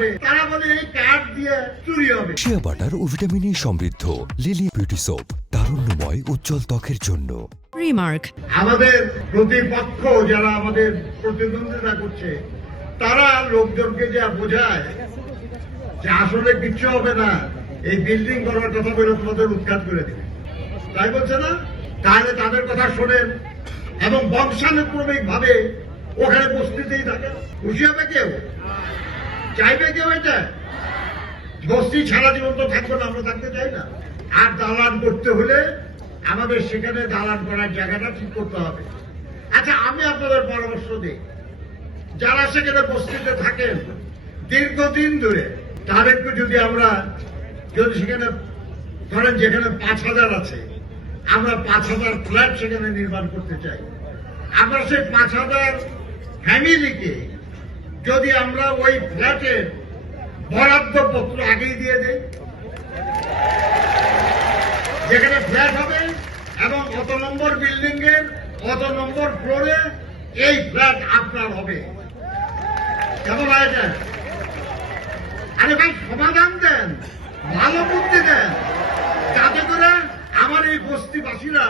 হবে, তারা বলে এই কার্ড দিয়ে চুরি হবে। শিয়া বাটার ও ভিটামিন সমৃদ্ধ লিলি বিউটি সোপ, তারুণ্যময় উজ্জ্বল ত্বকের জন্য। রিমার্ক। আমাদের প্রতিপক্ষ যারা আমাদের প্রতিদ্বন্দ্বিতা করছে, তারা লোকজনকে যা বোঝায় যে আসলে কিচ্ছু হবে না, এই বিল্ডিং করার কথা বলে তোমাদের উৎখাত করে দেবে, তাই বলছে না? তাহলে তাদের কথা শোনেন এবং বংশানুক্রমিক ভাবে ওখানে বস্তিতেই থাকেন। খুশি হবে কেউ? চাইবে কেউ এটা? বস্তি সারা জীবন তো থাকবো না, আমরা থাকতে চাই না। আর দালান করতে হলে আমাদের সেখানে দালান করার জায়গাটা ঠিক করতে হবে। আচ্ছা, আমি আপনাদের পরামর্শ দিই, যারা সেখানে বস্তিতে থাকেন দীর্ঘদিন ধরে, তাদেরকে যদি আমরা সেখানে ধরেন যেখানে 5,000 আছে, আমরা 5,000 ফ্ল্যাট সেখানে নির্মাণ করতে চাই। আমরা সেই 5,000 ফ্যামিলিকে যদি আমরা ওই ফ্ল্যাটের বরাদ্দ পত্র আগেই দিয়ে দেই, যেখানে ফ্ল্যাট হবে এবং অত নম্বর বিল্ডিং এর অত নম্বর ফ্লোরে এই ফ্ল্যাট আপনার হবে, কেমন হয়? আরে ভাই, সমাধান দেন, ভালো বুদ্ধি দেন, যাতে করে আমার এই বস্তিবাসীরা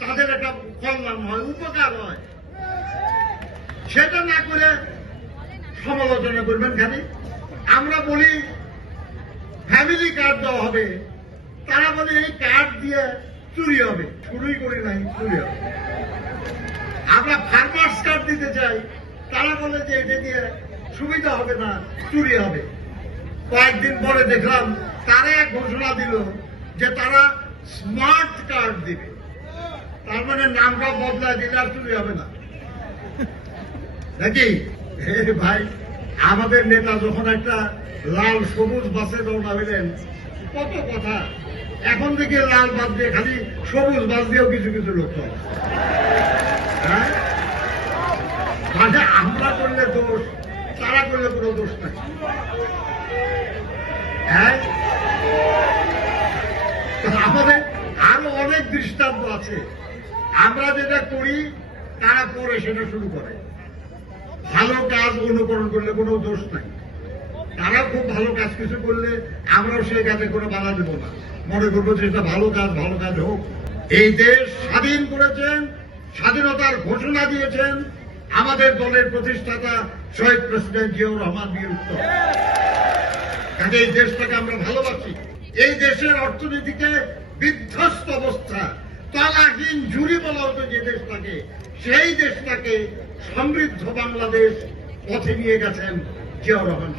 তাদের একটা কল্যাণ হয়, উপকার হয়। সেটা না করে সমালোচনা করবেন খালি। আমরা বলি ফ্যামিলি কার্ড দেওয়া হবে, তারা বলে এই কার্ড দিয়ে চুরি হবে। শুরুই করি নাই, চুরি হবে। আমরা ফার্মার্স কার্ড দিতে চাই, তারা বলে যে এটা দিয়ে সুবিধা হবে না, চুরি হবে। কয়েকদিন পরে দেখলাম তারা এক ঘোষণা দিল যে তারা স্মার্ট কার্ড দিবে, তার মানে নামটা বদলায় দিলে আর চুরি হবে না, নাকি? ভাই, আমাদের নেতা যখন একটা লাল সবুজ বাসে রওনা হইলেন, কত কথা, এখন থেকে লাল বাস দিয়ে খালি সবুজ বাস দিয়েও কিছু কিছু লোক হয়। হ্যাঁ, মানে আমরা করলে দোষ, তারা করলে কোনো দোষ নাই। হ্যাঁ, আমাদের আরো অনেক দৃষ্টান্ত আছে। আমরা যেটা করি তারা পরে সেটা শুরু করে। ভালো কাজ অনুকরণ করলে কোনো দোষ নাই। তারা খুব ভালো কাজ কিছু করলে আমরাও সেই কাজে কোনো বাধা দেব না, মনে করবো যে এটা ভালো কাজ হোক। এই দেশ স্বাধীন করেছেন, স্বাধীনতার ঘোষণা দিয়েছেন আমাদের দলের প্রতিষ্ঠাতা শহীদ প্রেসিডেন্ট জিয়াউর রহমান বীর উত্তম। কাজে এই দেশটাকে আমরা ভালোবাসি। এই দেশের অর্থনীতিকে বিধ্বস্ত অবস্থা, তলাহীন ঝুরি বলা হতো যে দেশটাকে, সেই দেশটাকে সমৃদ্ধ বাংলাদেশ পথে নিয়ে গেছেন জিয়াউর রহমান।